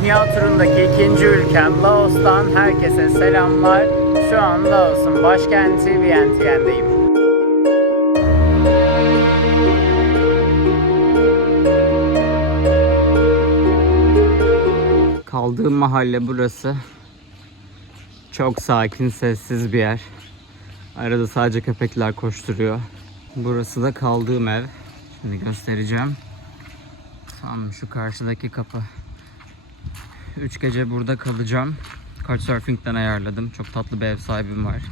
Dünya turundaki ikinci ülkem Laos'tan herkese selamlar. Şu an Laos'un başkenti Vientiane'deyim. Kaldığım mahalle burası. Çok sakin, sessiz bir yer. Arada sadece köpekler koşturuyor. Burası da kaldığım ev. Şimdi göstereceğim. Tam şu karşıdaki kapı. 3 gece burada kalacağım. Couchsurfing'den ayarladım. Çok tatlı bir ev sahibim var.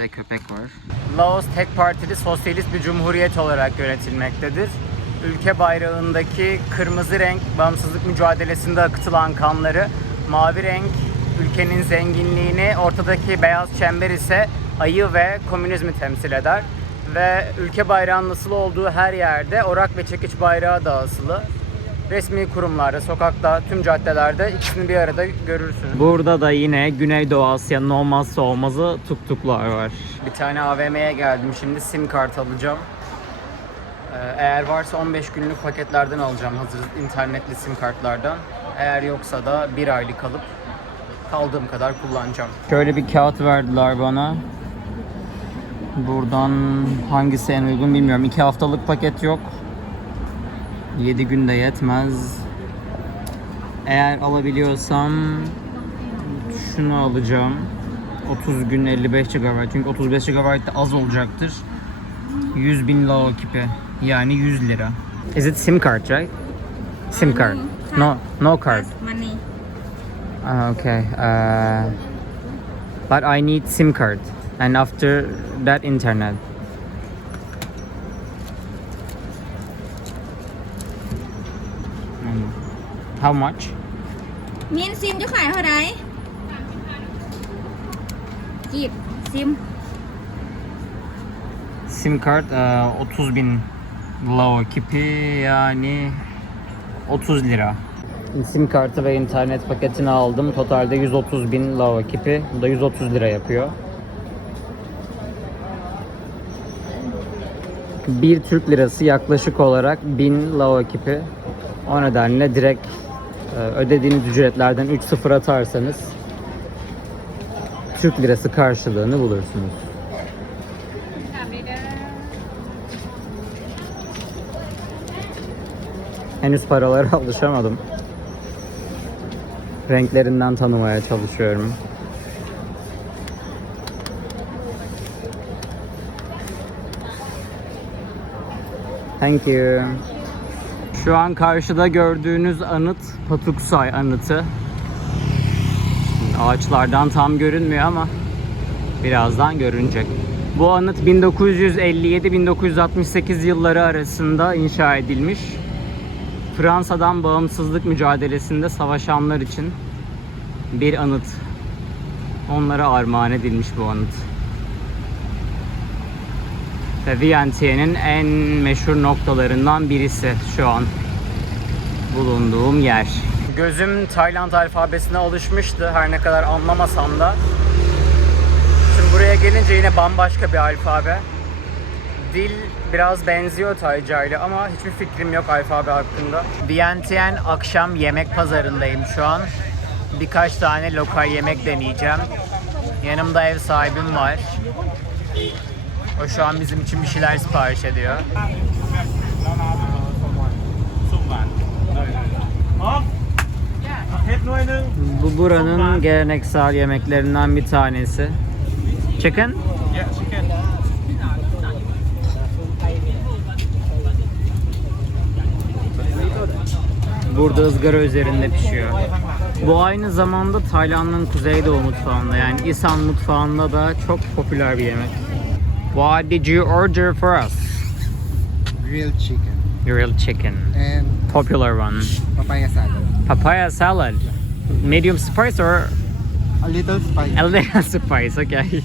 De köpek var. Laos tek partili sosyalist bir cumhuriyet olarak yönetilmektedir. Ülke bayrağındaki kırmızı renk bağımsızlık mücadelesinde akıtılan kanları, mavi renk ülkenin zenginliğini, ortadaki beyaz çember ise ayı ve komünizmi temsil eder. Ve ülke bayrağının asılı olduğu her yerde orak ve çekiç bayrağı da asılı. Resmi kurumlarda, sokakta, tüm caddelerde ikisini bir arada görürsünüz. Burada da yine Güneydoğu Asya'nın olmazsa olmazı tuktuklar var. Bir tane AVM'ye geldim şimdi sim kart alacağım. Ee, Eğer varsa 15 günlük paketlerden alacağım hazır internetli sim kartlardan. Eğer yoksa da bir aylık alıp kaldığım kadar kullanacağım. Şöyle bir kağıt verdiler bana. Buradan hangisi en uygun bilmiyorum. 2 haftalık paket yok. 7 günde yetmez. Eğer alabiliyorsam şunu alacağım. 30 gün 55 GB. Çünkü 35 GB da az olacaktır. 100 bin lao kipi. Yani 100 lira. Is it SIM card, right? SIM card. No, no card. money. Ah, okay. Uh, but I need SIM card. And after that, internet. how much មាន sim ចុះខែហូរ៉ៃជីប sim sim kart uh, 30 bin lao kipi yani 30 lira sim kartı ve internet paketini aldım. Totalde 130 bin lava kipi. Bu da 130 lira yapıyor. Bir Türk lirası yaklaşık olarak 1000 lava kipi. O nedenle direkt ödediğiniz ücretlerden 3 sıfır atarsanız Türk lirası karşılığını bulursunuz. Henüz paralara alışamadım. Renklerinden tanımaya çalışıyorum. Thank you. Şu an karşıda gördüğünüz anıt Patuksay anıtı. Ağaçlardan tam görünmüyor ama birazdan görünecek. Bu anıt 1957-1968 yılları arasında inşa edilmiş. Fransa'dan bağımsızlık mücadelesinde savaşanlar için bir anıt. Onlara armağan edilmiş bu anıt. Ve Vientiane'in en meşhur noktalarından birisi şu an bulunduğum yer. Gözüm Tayland alfabesine alışmıştı her ne kadar anlamasam da. Şimdi buraya gelince yine bambaşka bir alfabe. Dil biraz benziyor Tayca ile ama hiçbir fikrim yok alfabe hakkında. Vientiane akşam yemek pazarındayım şu an. Birkaç tane lokal yemek deneyeceğim. Yanımda ev sahibim var. O şu an bizim için bir şeyler sipariş ediyor. Bu buranın geleneksel yemeklerinden bir tanesi. Chicken? Burada ızgara üzerinde pişiyor. Bu aynı zamanda Tayland'ın Kuzeydoğu mutfağında yani İsan mutfağında da çok popüler bir yemek. What did you order for us? grilled chicken Grilled chicken. and Popular one. papaya salad. Papaya salad. Medium spice or A little spicy. a little spice? Okay.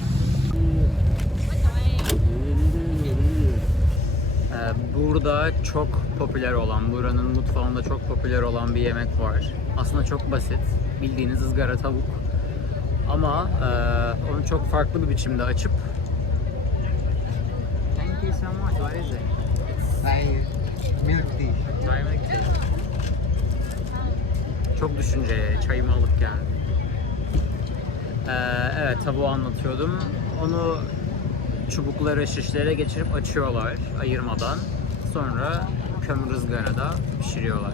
Ee, Burada çok popüler olan, buranın mutfağında çok popüler olan bir yemek var. Aslında çok basit. Bildiğiniz ızgara tavuk. Ama e, onu çok farklı bir biçimde açıp tea somewhat? What is it? Thai milk tea. Thai milk tea. Çok düşünceye çayımı alıp geldim. Ee, evet tabu anlatıyordum. Onu çubuklara, şişlere geçirip açıyorlar ayırmadan. Sonra kömür ızgarada pişiriyorlar.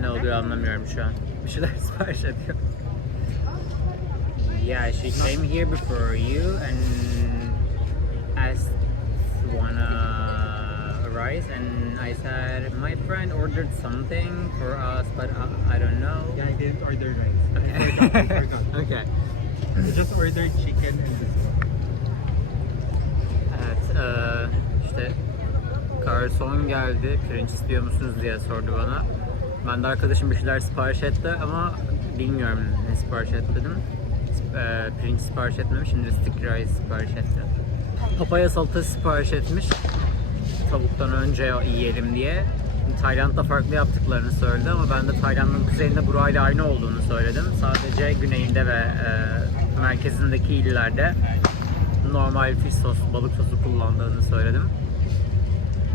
Ne oluyor anlamıyorum şu an. Bir şeyler sipariş ediyorum. Yeah, she came here before you and asked wanna rice and I said my friend ordered something for us but I, I don't know. Yeah, I didn't order rice. Okay. okay. I just ordered chicken and this one. Evet, eee, işte garson geldi, pirinç istiyor musunuz diye sordu bana. Ben de arkadaşım bir şeyler sipariş etti ama bilmiyorum ne sipariş etmedim. Eee, pirinç sipariş etmemiş, şimdi stick rice sipariş etti. Papaya salatası sipariş etmiş. Tavuktan önce yiyelim diye. Tayland'da farklı yaptıklarını söyledi ama ben de Tayland'ın kuzeyinde burayla aynı olduğunu söyledim. Sadece güneyinde ve eee, merkezindeki illerde normal fish sos, balık sosu kullandığını söyledim.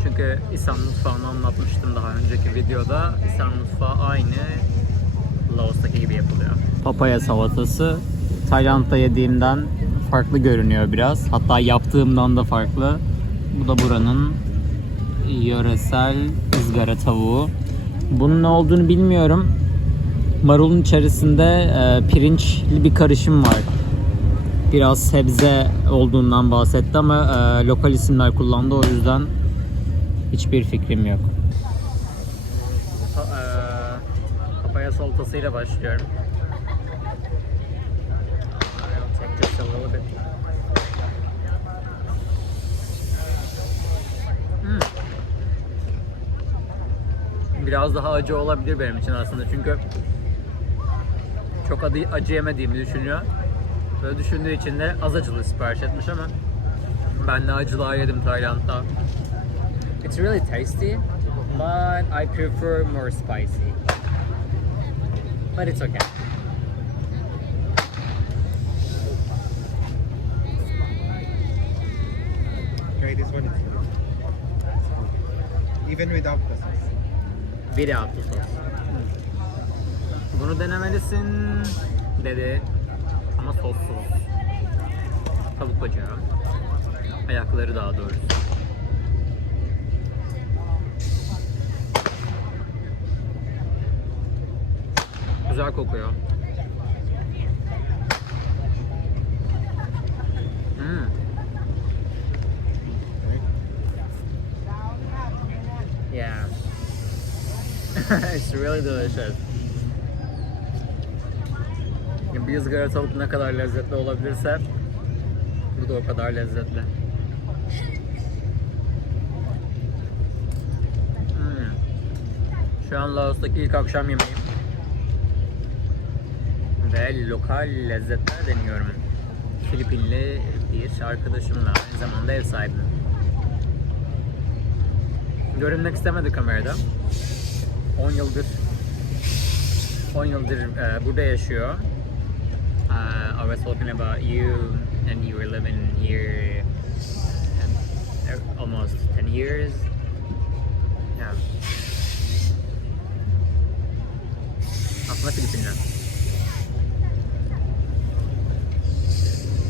Çünkü İslam mutfağını anlatmıştım daha önceki videoda. İslam mutfağı aynı Laos'taki gibi yapılıyor. Papaya salatası Tayland'da yediğimden farklı görünüyor biraz. Hatta yaptığımdan da farklı. Bu da buranın yöresel ızgara tavuğu. Bunun ne olduğunu bilmiyorum. Marulun içerisinde e, pirinçli bir karışım var biraz sebze olduğundan bahsetti ama e, lokal isimler kullandı o yüzden hiçbir fikrim yok. Pa- e, papaya salatasıyla başlıyorum. I'll take just a little bit. Hmm. Biraz daha acı olabilir benim için aslında çünkü çok acı, acı yemediğimi düşünüyor. Böyle düşündüğü için de az acılı sipariş etmiş ama ben de acılığa yedim Tayland'da. It's really tasty, but I prefer more spicy. But it's okay. Try this one. Even without the sauce. Without the sauce. Bunu denemelisin dedi ama sossuz. Tavuk bacağı. Ayakları daha doğrusu. Güzel kokuyor. Hmm. Yeah. it's really delicious. Bir ızgara tavuk ne kadar lezzetli olabilirse bu da o kadar lezzetli. Hmm. Şu an Laos'taki ilk akşam yemeğim. Ve lokal lezzetler deniyorum. Filipinli bir arkadaşımla aynı zamanda ev sahibim. Görünmek istemedi kamerada. 10 yıldır 10 yıldır e, burada yaşıyor. Uh, I was talking about you and you were living here almost 10 years. Yeah. Aslında Filipinler.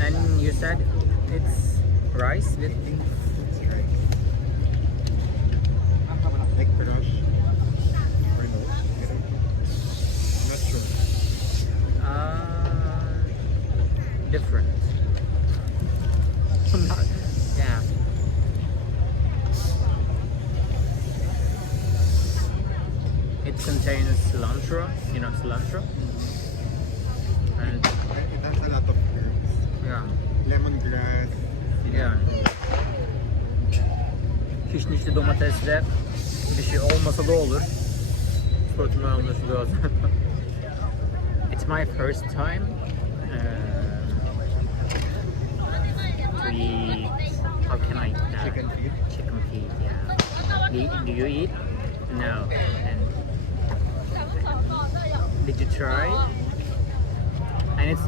And you said it's rice with yeah. Kişnişli domatesle bir şey olmasa da olur. Protein anlaşılıyor zaten. It's my first time uh, to eat. How can I? Uh, Chicken feet. Chicken feet. Yeah. Do, do you eat? No. And did you try? And it's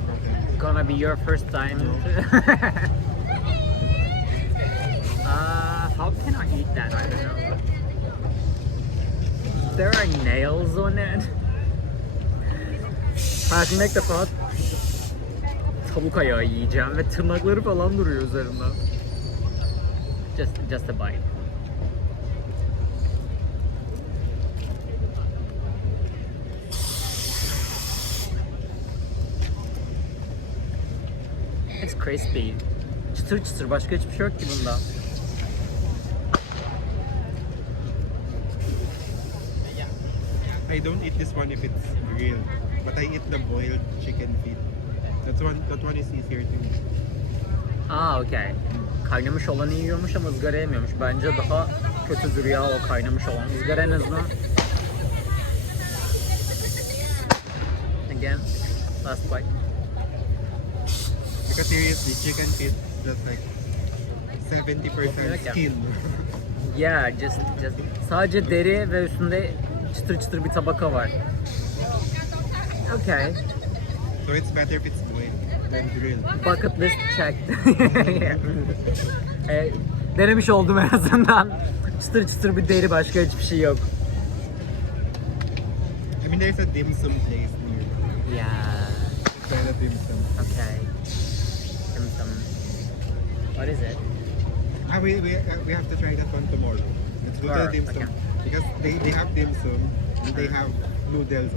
gonna be your first time. How can I eat that? I don't know. There are nails on it. Hayatımda ilk defa tavuk ayağı yiyeceğim ve tırnakları falan duruyor üzerinde. Just, just a bite. It's crispy. Çıtır çıtır başka hiçbir şey yok ki bunda. I don't eat this one if it's grilled, but I eat the boiled chicken feet. That's one. That one is easier to eat. Aa okey. Kaynamış olanı yiyormuş ama ızgara yemiyormuş. Bence daha kötüdür ya o kaynamış olan. Izgara en azından. Again, last bite. Because seriously, chicken feet just like seventy percent Yeah. skin. Yeah, just, just sadece deri ve üstünde çıtır çıtır bir tabaka var. Okay. so it's better if it's boiled than grilled. Bucket list checked. e, denemiş oldum en azından. Çıtır çıtır bir deri başka hiçbir şey yok. I mean, there's a dim sum place near. Yeah. China dim sum. Okay. Dim sum. What is it? Ah, we, we, uh, we have to try that one tomorrow. Let's go to the dim sum okay. Because they, they have dim sum and they have noodles.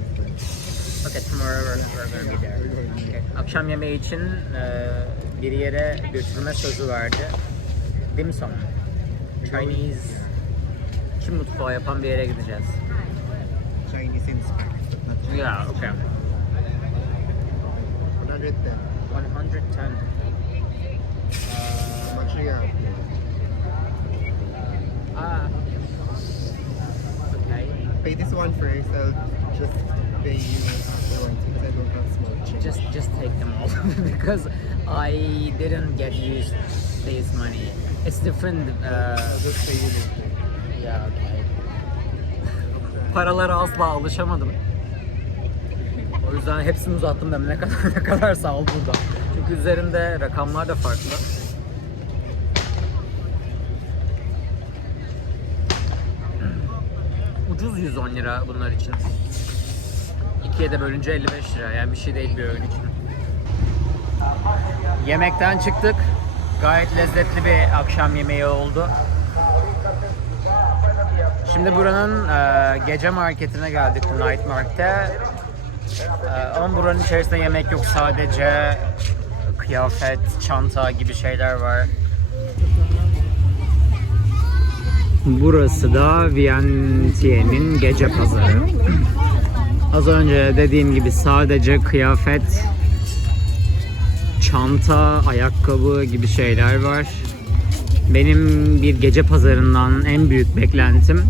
Okay, tomorrow we're, we're gonna be there. Okay. Akşam yemeği için e, bir yere götürme sözü verdi. Dim sum. Chinese Çin mutfağı yapan bir yere gideceğiz. Chinese inspired, but not Chinese. Yeah, okay. 110. 110. How much do you have? Ah. Pay this one first. I'll just pay you afterwards because I don't have small. Just just take them all because I didn't get used this money. It's different. Uh, I'll just pay you later. yeah, okay. Paralara asla alışamadım. O yüzden hepsini uzattım dedim ne kadar ne kadar sağ ol burada. Çünkü üzerinde rakamlar da farklı. Ucuz 110 lira bunlar için. İkiye de bölünce 55 lira. Yani bir şey değil bir öğün için. Yemekten çıktık. Gayet lezzetli bir akşam yemeği oldu. Şimdi buranın e, gece marketine geldik, Night Market'e. E, ama buranın içerisinde yemek yok, sadece kıyafet, çanta gibi şeyler var. Burası da Vientiane'in gece pazarı. Az önce dediğim gibi sadece kıyafet, çanta, ayakkabı gibi şeyler var. Benim bir gece pazarından en büyük beklentim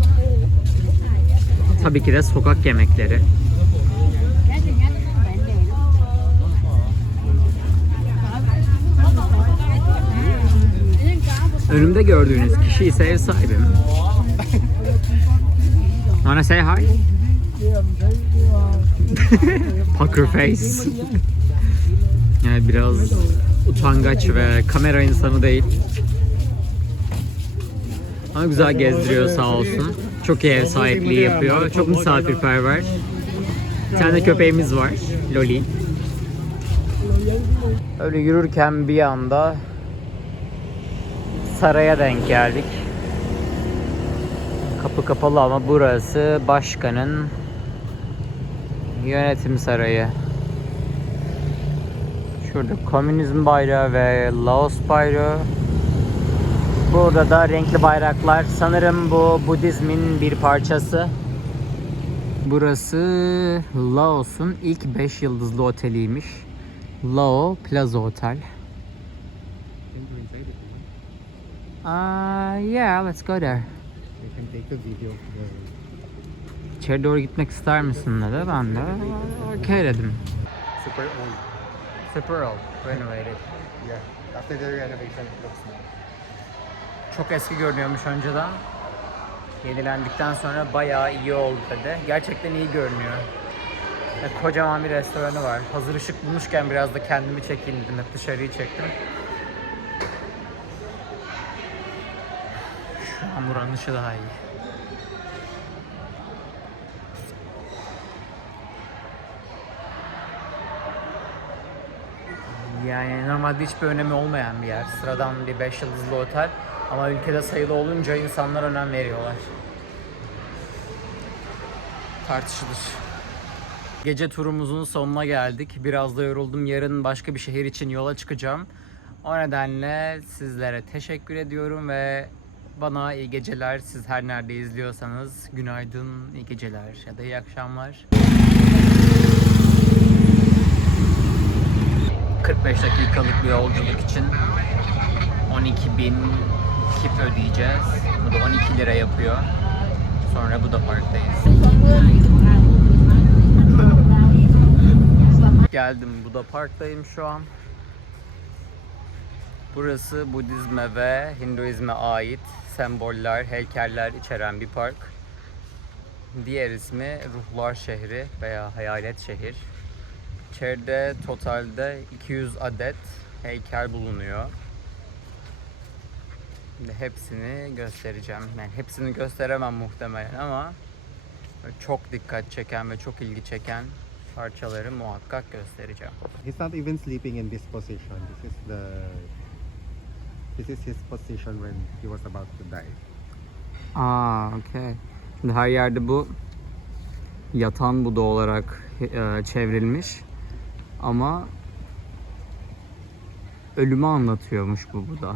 tabii ki de sokak yemekleri. Önümde gördüğünüz kişi ise ev sahibim. Wanna say hi? Poker face. Yani biraz utangaç ve kamera insanı değil. Ama güzel gezdiriyor sağ olsun. Çok iyi ev sahipliği yapıyor. Çok misafirperver. Bir tane köpeğimiz var. Loli. Öyle yürürken bir anda saraya denk geldik. Kapı kapalı ama burası başkanın yönetim sarayı. Şurada komünizm bayrağı ve Laos bayrağı. Burada da renkli bayraklar. Sanırım bu Budizmin bir parçası. Burası Laos'un ilk 5 yıldızlı oteliymiş. Lao Plaza Otel. Ah, yeah, let's go there. You can take a video of the İçeri doğru gitmek ister misin dedi. Ben de okey dedim. super old. Super old, renovated. Yeah. After the renovation, it looks nice. Çok eski görünüyormuş önceden. Yenilendikten sonra bayağı iyi oldu dedi. Gerçekten iyi görünüyor. Kocaman bir restoranı var. Hazır ışık bulmuşken biraz da kendimi çekeyim dedim. Hep dışarıyı çektim. Ama buranın ışığı daha iyi. Yani normalde hiçbir önemi olmayan bir yer. Sıradan bir 5 yıldızlı otel. Ama ülkede sayılı olunca insanlar önem veriyorlar. Tartışılır. Gece turumuzun sonuna geldik. Biraz da yoruldum. Yarın başka bir şehir için yola çıkacağım. O nedenle sizlere teşekkür ediyorum ve bana iyi geceler. Siz her nerede izliyorsanız günaydın, iyi geceler ya da iyi akşamlar. 45 dakikalık bir yolculuk için 12 bin kip ödeyeceğiz. Bu da 12 lira yapıyor. Sonra Buda Park'tayız. Geldim Buda Park'tayım şu an. Burası Budizme ve Hinduizme ait semboller, heykeller içeren bir park. Diğer ismi Ruhlar Şehri veya Hayalet Şehir. İçeride totalde 200 adet heykel bulunuyor. Şimdi hepsini göstereceğim. Yani hepsini gösteremem muhtemelen ama çok dikkat çeken ve çok ilgi çeken parçaları muhakkak göstereceğim. He's not even sleeping in this position. This is the this is his position when he was about to die. Aa, okey. Şimdi her yerde bu yatan Buda olarak e, çevrilmiş. Ama ölümü anlatıyormuş bu Buda.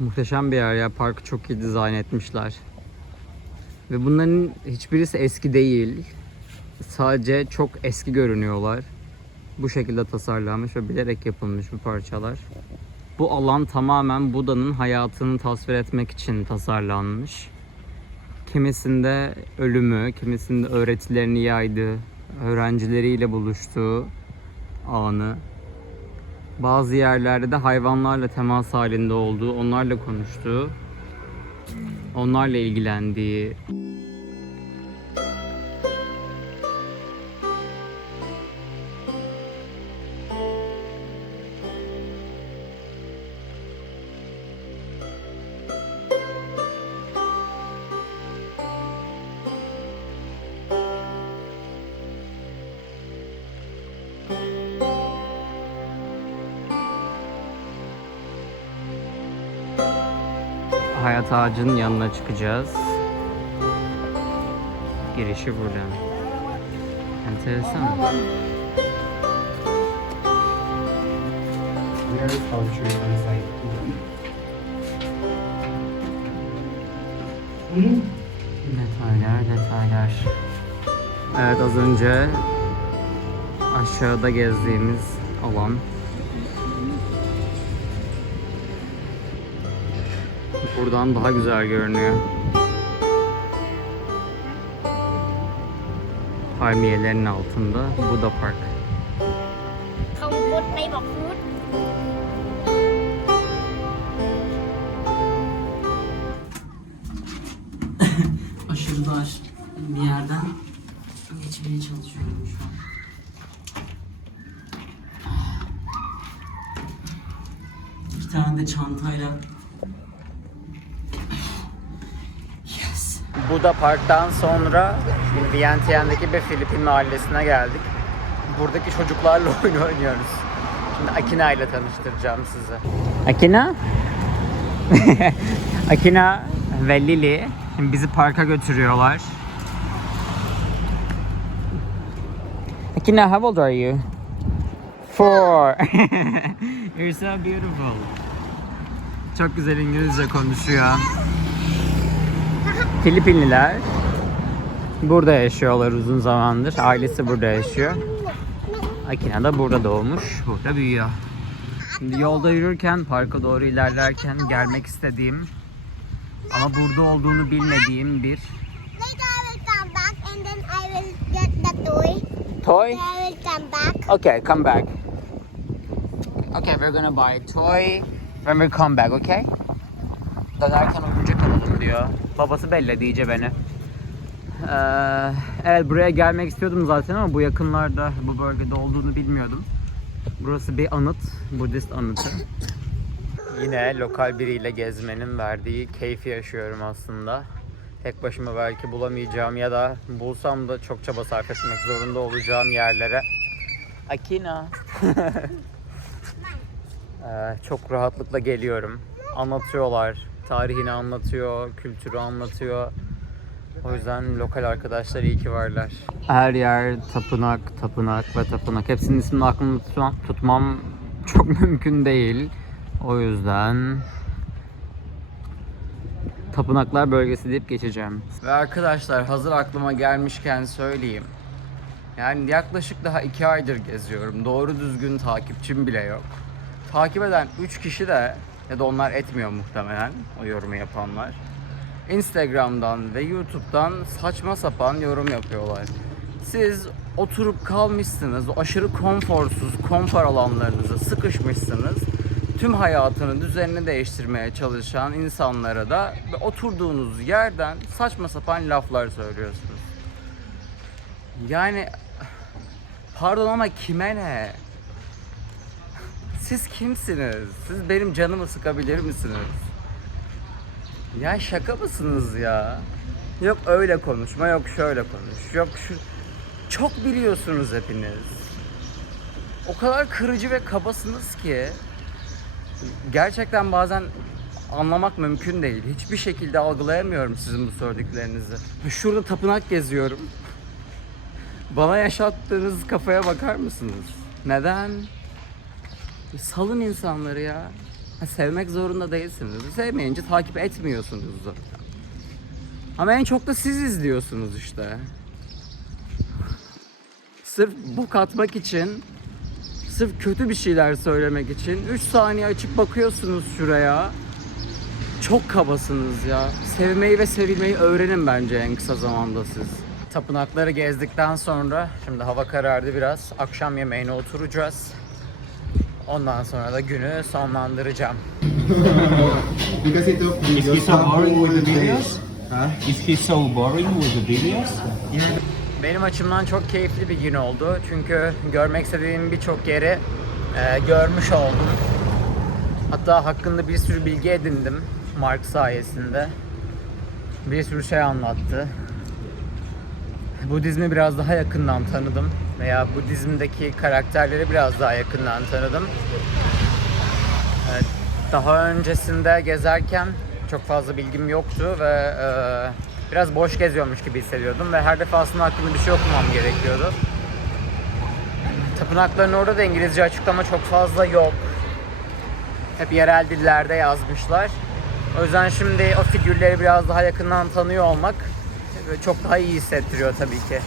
Muhteşem bir yer ya. Parkı çok iyi dizayn etmişler. Ve bunların hiçbirisi eski değil. Sadece çok eski görünüyorlar bu şekilde tasarlanmış ve bilerek yapılmış bu parçalar. Bu alan tamamen Buda'nın hayatını tasvir etmek için tasarlanmış. Kimisinde ölümü, kimisinde öğretilerini yaydığı, öğrencileriyle buluştuğu anı. Bazı yerlerde de hayvanlarla temas halinde olduğu, onlarla konuştuğu, onlarla ilgilendiği ağacının yanına çıkacağız. Girişi burada. Enteresan. Detaylar, detaylar. Evet az önce aşağıda gezdiğimiz alan. Buradan daha güzel görünüyor. Palmiyelerin altında Buda Park. aşırı dar bir yerden geçmeye çalışıyorum şu an. İki tane de çantayla Buda Park'tan sonra Vientiane'deki bir Filipin mahallesine geldik. Buradaki çocuklarla oyun oynuyoruz. Şimdi Akina ile tanıştıracağım sizi. Akina? Akina ve Lili bizi parka götürüyorlar. Akina, how old are you? Four. You're so beautiful. Çok güzel İngilizce konuşuyor. Filipinliler. Burada yaşıyorlar uzun zamandır. Ailesi burada yaşıyor. Akina da burada doğmuş. Burada büyüyor. Şimdi yolda yürürken, parka doğru ilerlerken gelmek istediğim ama burada olduğunu bilmediğim bir toy come back Okay, come back. Okay, we're gonna buy a toy when we come back, okay? Dönerken oyuncak alalım diyor. Babası belledi iyice beni. Ee, evet buraya gelmek istiyordum zaten ama bu yakınlarda bu bölgede olduğunu bilmiyordum. Burası bir anıt, Budist anıtı. Yine lokal biriyle gezmenin verdiği keyfi yaşıyorum aslında. Tek başıma belki bulamayacağım ya da bulsam da çok çaba sarf etmek zorunda olacağım yerlere. Akina. Ee, çok rahatlıkla geliyorum. Anlatıyorlar. Tarihini anlatıyor, kültürü anlatıyor. O yüzden lokal arkadaşlar iyi ki varlar. Her yer tapınak, tapınak ve tapınak. Hepsinin ismini aklımda tutmam, tutmam çok mümkün değil. O yüzden tapınaklar bölgesi deyip geçeceğim. Ve arkadaşlar hazır aklıma gelmişken söyleyeyim. Yani yaklaşık daha iki aydır geziyorum. Doğru düzgün takipçim bile yok. Takip eden 3 kişi de ya da onlar etmiyor muhtemelen o yorumu yapanlar. Instagram'dan ve YouTube'dan saçma sapan yorum yapıyorlar. Siz oturup kalmışsınız, aşırı konforsuz, konfor alanlarınıza sıkışmışsınız. Tüm hayatını, düzenini değiştirmeye çalışan insanlara da oturduğunuz yerden saçma sapan laflar söylüyorsunuz. Yani pardon ama kime ne? Siz kimsiniz? Siz benim canımı sıkabilir misiniz? Ya şaka mısınız ya? Yok öyle konuşma, yok şöyle konuş, yok şu... Çok biliyorsunuz hepiniz. O kadar kırıcı ve kabasınız ki gerçekten bazen anlamak mümkün değil. Hiçbir şekilde algılayamıyorum sizin bu söylediklerinizi. Şurada tapınak geziyorum. Bana yaşattığınız kafaya bakar mısınız? Neden? Salın insanları ya. Ha, sevmek zorunda değilsiniz. Sevmeyince takip etmiyorsunuz zaten. Ama en çok da siz izliyorsunuz işte. Sırf bu katmak için, sırf kötü bir şeyler söylemek için 3 saniye açıp bakıyorsunuz şuraya. Çok kabasınız ya. Sevmeyi ve sevilmeyi öğrenin bence en kısa zamanda siz. Tapınakları gezdikten sonra şimdi hava karardı biraz. Akşam yemeğine oturacağız. Ondan sonra da günü sonlandıracağım. Because it took Is he so boring with the videos? Huh? Is he so boring with the videos? Benim açımdan çok keyifli bir gün oldu. Çünkü görmek istediğim birçok yeri e, görmüş oldum. Hatta hakkında bir sürü bilgi edindim Mark sayesinde. Bir sürü şey anlattı. Budizmi biraz daha yakından tanıdım veya Budizm'deki karakterleri biraz daha yakından tanıdım. Evet, daha öncesinde gezerken çok fazla bilgim yoktu ve e, biraz boş geziyormuş gibi hissediyordum ve her defasında hakkında bir şey okumam gerekiyordu. Tapınakların orada da İngilizce açıklama çok fazla yok. Hep yerel dillerde yazmışlar. O yüzden şimdi o figürleri biraz daha yakından tanıyor olmak e, çok daha iyi hissettiriyor tabii ki.